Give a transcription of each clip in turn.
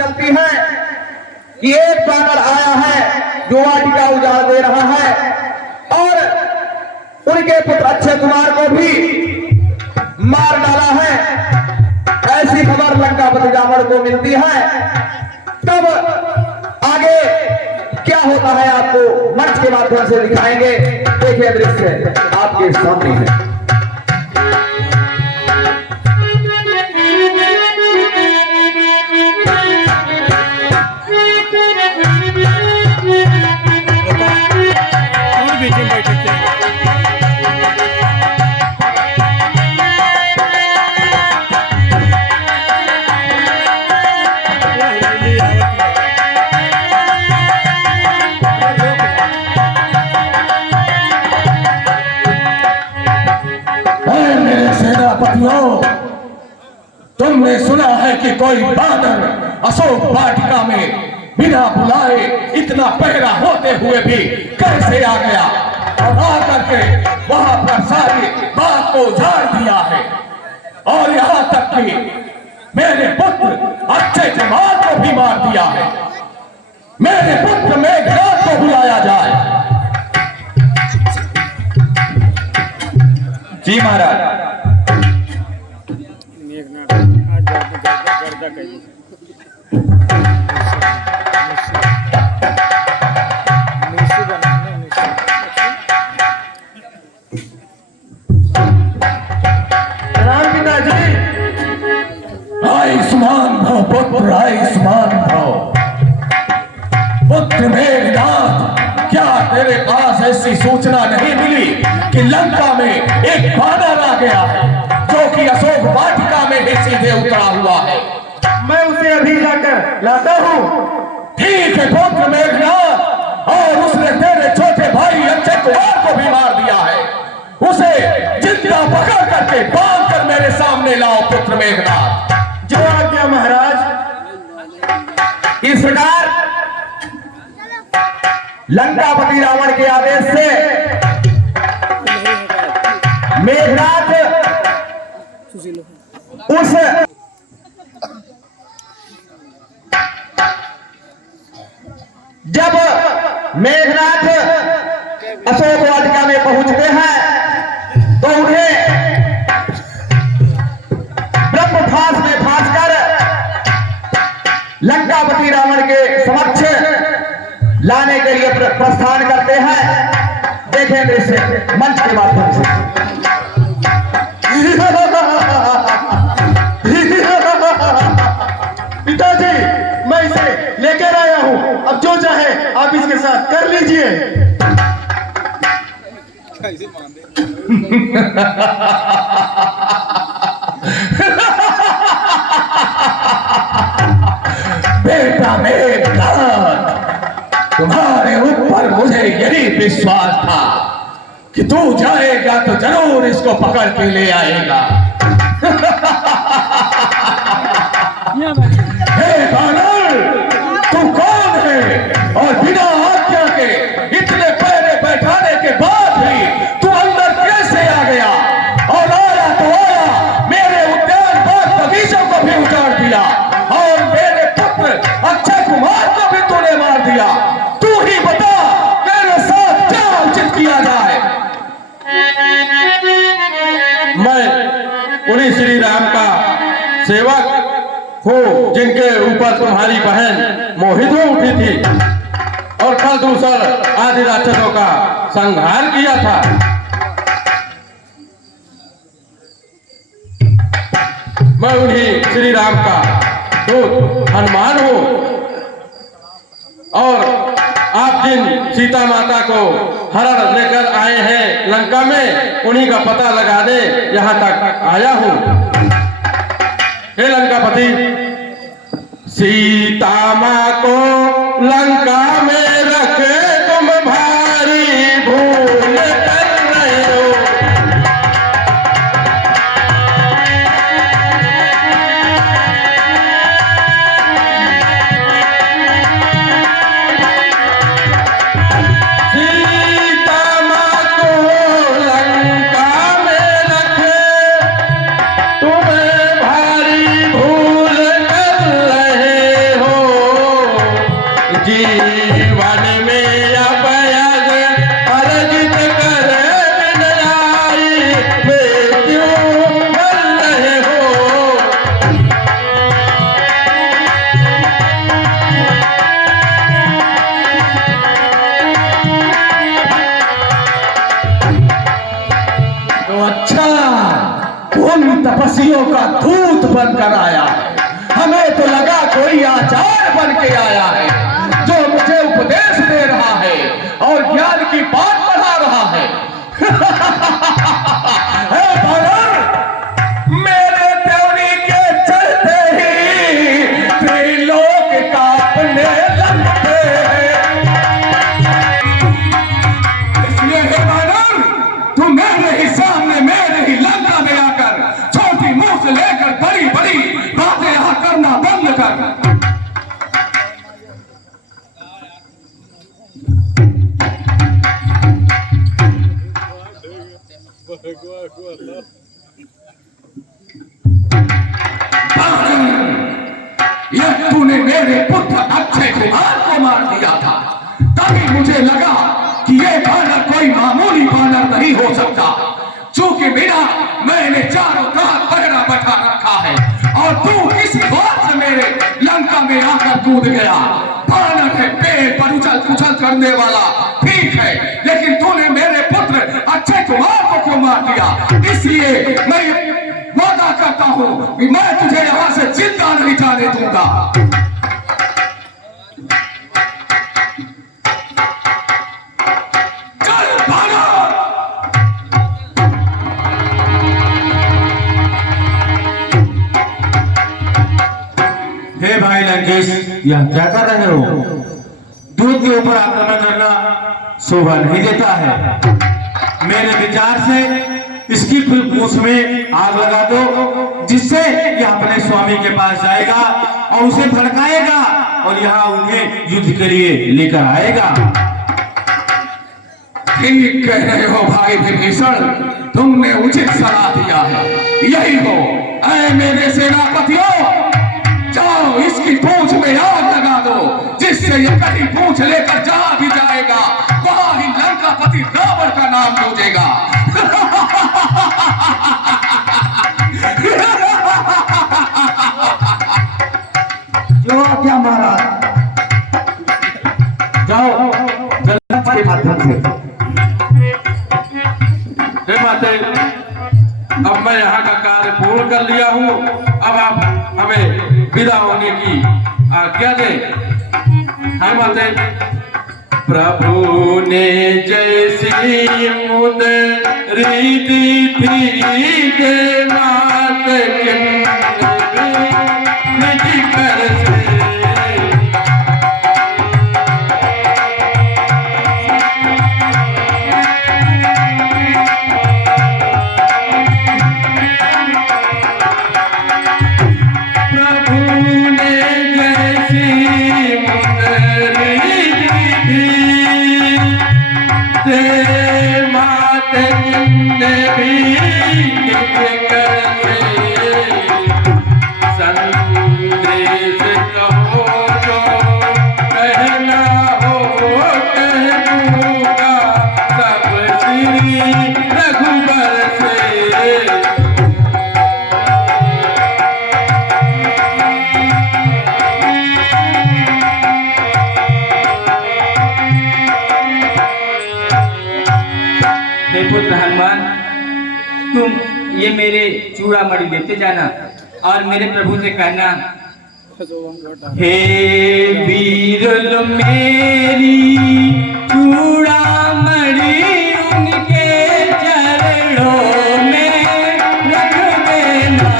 चलती है कि एक बानर आया है जो वाटिका उजाड़ दे रहा है और उनके पुत्र अक्षय कुमार को भी मार डाला है। ऐसी खबर लंकापति रावण को मिलती है। तब आगे क्या होता है आपको मंच के माध्यम से दिखाएंगे। देखिए दृश्य आपके सामने है। तुमने सुना है कि कोई बादल अशोक वाटिका में बिना बुलाए इतना पहरा होते हुए भी कैसे आ गया और आकर के वहां पर सारी बात को उजाड़ दिया है। और यहाँ तक कि मेरे पुत्र अक्षय कुमार को भी मार दिया है। मेरे पुत्र मेघनाद को बुलाया जाए। जी महाराज। आयुष्मान भव पुत्र, आयुष्मान भव पुत्र मेघनाद। क्या तेरे पास ऐसी सूचना नहीं मिली कि लंका में एक बानर आ गया है जो कि अशोक वाटिका में ही सीधे उतरा हुआ है? मैं उसे अभी जाकर लाता हूँ। ठीक है पुत्र मेघनाद। और उसने तेरे छोटे भाई अक्षय कुमार को भी मार दिया है। उसे जिंदा पकड़ करके बांध कर मेरे सामने लाओ पुत्र मेघनाद। जो आज्ञा महाराज। इस प्रकार लंकापति रावण के आदेश से मेघनाद उस जब मेघनाद अशोक वाटिका में पहुंचते हैं तो उन्हें ब्रह्मफास में फांस कर लंकापति रावण के समक्ष लाने के लिए प्रस्थान करते हैं। देखें दृश्य मंच के माध्यम से। पिताजी, मैं इसे लेकर आया हूं। अब जो चाहे आप इसके साथ कर लीजिए। बेटा मेघनाद, तुम्हारे ऊपर मुझे यही विश्वास था कि तू जाएगा तो जरूर इसको पकड़ के ले आएगा। हे बानर, तू कौन है और बिना आज्ञा के इतने पहरे बैठाने के बाद भी तू अंदर कैसे आ गया? और आया तो आया, मेरे उद्यान बाग बगीचों को भी उजाड़ दिया और मेरे पुत्र अक्षय कुमार को भी तूने मार दिया। तू ही बता, मेरे साथ क्या उचित किया जाए? मैं उन्हीं श्री राम का सेवक हूँ जिनके ऊपर तुम्हारी बहन मोहित हो उठी थी और कल दूसर आदि राक्षसों का संहार किया था। मैं उन्हीं श्री राम का दूत हनुमान हूँ और आप जिन सीता माता को हरण लेकर आए हैं लंका में, उन्हीं का पता लगाने यहाँ तक आया हूँ। हे लंकापति, सीता माँ को लंका में रखे तुम भारी भूल कर रहे हो। सीता माँ को लंका में रखे तुम्हें भारी भूल कर रहे हो। जीवन में अपयग अर्जित कर बिन आई, वे क्यों बन रहे हो। तो अच्छा, उन तपस्वियों का दूत बनकर आया है। हमें तो लगा कोई आचार्य बन के आया है जो मुझे उपदेश दे रहा है और ज्ञान की बात पढ़ा रहा है। हे बालक, मेरे त्योरी के चलते ही त्रिलोक कांपने लगते हैं। इसलिए हे बालक, तू मेरे ही सामने मेरे ही लंका में आकर छोटी मुंह से लेकर बड़ी बड़ी बातें यहाँ करना बंद कर। यह तूने मेरे पुत्र अक्षय कुमार को मार दिया था, तभी मुझे लगा कि यह बानर कोई मामूली बानर नहीं हो सकता। चूंकि बिना मैंने चारों तरफ पहरा बैठा रखा है और तू किस बात से मेरे लंका में आकर कूद गया। बानर है, पेड़ पर उछल कुछल करने वाला, ठीक है, लेकिन तूने मेरे पुत्र अक्षय कुमार को क्यों मार दिया। इसलिए मैं वादा करता हूं कि मैं तुझे यहां से जिंदा नहीं जाने दूंगा। चल भागो। हे भाई लंकेश, यह क्या कर रहे हो? दूध के ऊपर आक्रमण करना शोभा नहीं देता है। मेरे विचार से इसकी पूंछ में आग लगा दो, जिससे यह अपने स्वामी के पास जाएगा और उसे भड़काएगा और यहाँ उन्हें युद्ध के लिए लेकर आएगा। ठीक कह रहे हो भाई विभीषण, तुमने उचित सलाह दिया है। यही हो, ऐ मेरे सेनापतियों, जाओ इसकी पूंछ में आग लगा दो, जिससे यह कटी पूंछ लेकर जहां भी जाएगा वहां ही लंकापति रावण का नाम गूंजेगा। जो क्या महाराज, जाओ जल्दी के माध्यम से। हे माते, अब मैं यहाँ का कार्य पूर्ण कर लिया हूँ। अब आप हमें विदा होने की आज्ञा दें। हे माते, प्रभु ने जैसी मुद्री दी थी के मात निज कर से, पुत्र हनुमान, तुम ये मेरे चूड़ामणि लेते जाना और मेरे प्रभु से कहना, हे वीर मेरी चूड़ामणि उनके चरणों में रख देना।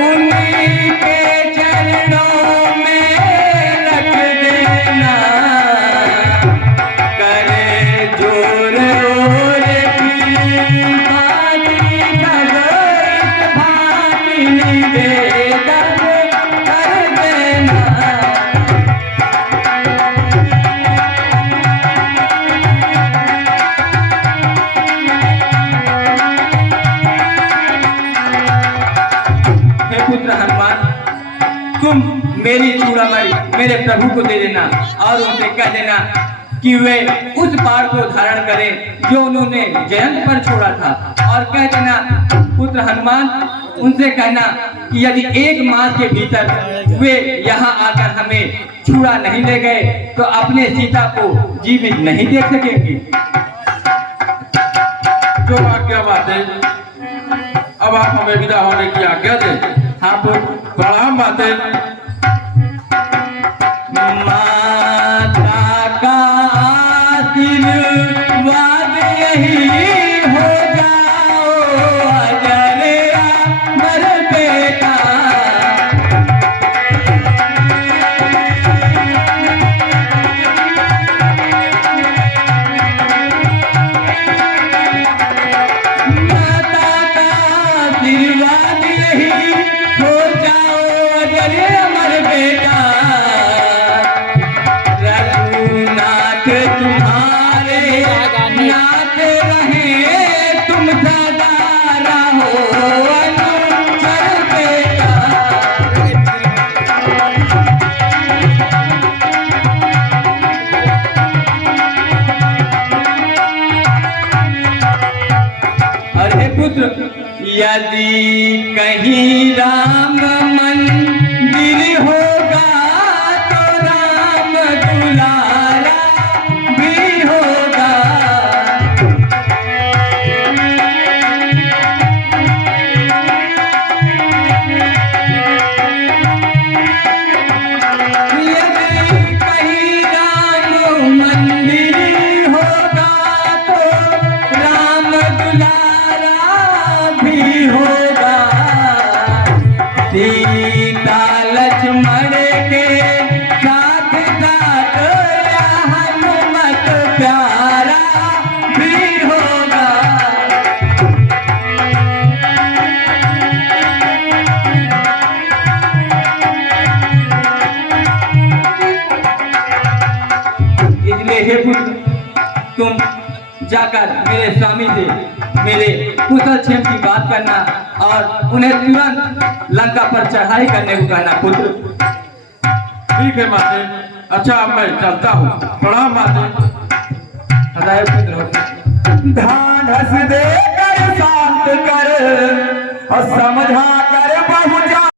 उनके चरणों तुम मेरी चूड़ामणि मेरे प्रभु को दे देना और उनसे कह देना कि वे उस बाण को धारण करें जो उन्होंने जयंत पर छोड़ा था। और कह देना पुत्र हनुमान, उनसे कहना कि यदि 1 मास के भीतर वे यहाँ आकर हमें छुड़ा नहीं ले गए तो अपने सीता को जीवित नहीं देख सकेंगे। जो आज्ञा बातें, अब आप हमें विदा होने की आज्ञा दें। हाँ पुत्र। प्रणाम बातें। माता का आशीर्वाद यही हो जाओ अजर अमर बेटा। माता का आशीर्वाद यही हो जाओ अजर अमर बेटा। रघुनाथ तुम्हारे नाथ रहे तुम सदा रहो अनुचर बेटा। अरे पुत्र, यदि कहीं राम मंदिर होगा तो राम दुलारा भी होगा। यदि कहीं राम मंदिर होगा तो राम दुलारा भी होगा। सीता लक्ष्मण के साथ साथ हनुमत प्यारा भी होगा। इसलिए हे पुत्र, तुम जाकर मेरे स्वामी से मेरे कुशल क्षेम की बात करना और उन्हें तुरंत लंका पर चढ़ाई करने को कहना पुत्र। ठीक है माते। अच्छा, अब मैं चलता हूँ। प्रणाम माते। सदैव पुत्र। ढांढस दे कर शांत कर और समझा